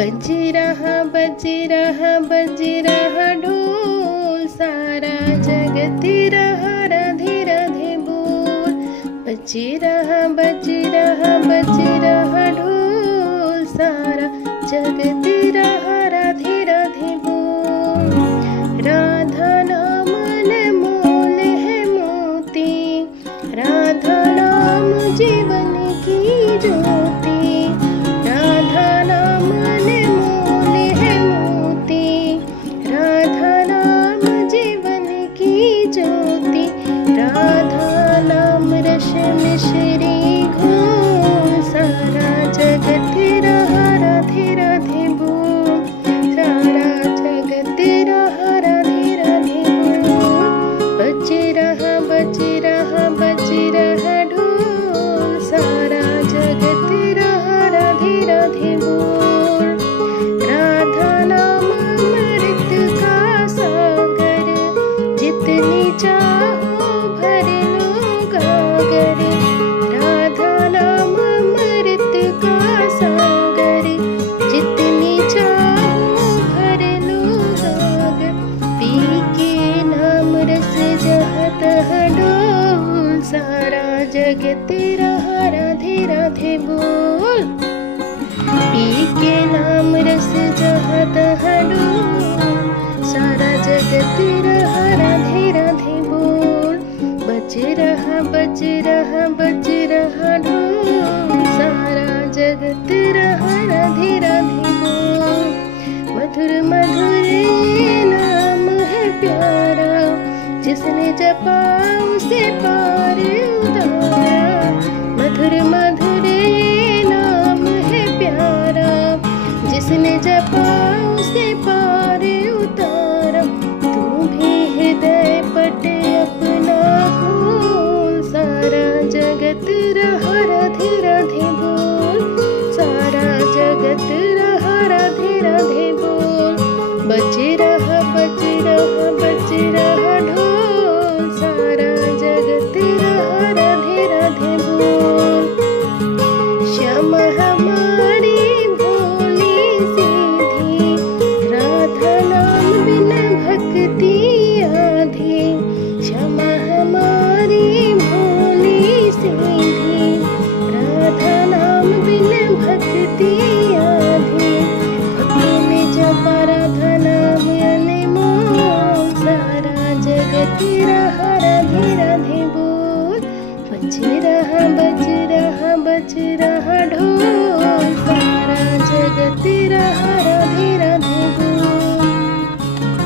बज रहा ढोल, सारा जगत रहा राधे राधे बोल। बज रहा ढोल, सारा जगत रहा राधे राधे बोल। राधा नाम अनमोल है मोती, राधा नाम जीवन की ज्योति। राधा नाम अनमोल है मोती, राधा नाम जीवन की ज्योति। राधा नाम रस मिश्री घोल, सारा जगत रहा राधे राधे बोल। सारा जगत रहा राधे राधे बोल। बज रहा ढोल, सारा जगत रहा राधे राधे बोल। राधा नाम अमृत का सागर, जितनी चाहो भर लो गागर। राधा नाम अमृत का सागर, जितनी चाहो भर लो गागर। पी के नाम रस जहाँ तहाँ डोल, सारा जगत रहा राधे राधे बोल। पी के नाम रस जहाँ तहाँ डोल, सारा जगत रहा राधे राधे बोल। बज रहा ढोल, सारा जगत रहा राधे राधे बोल। मधुर मधुर ये नाम है प्यारा, जिसने जपा उसे पार उतारा। मधुर मधुर ये नाम है प्यारा, जिसने जपा उसे पार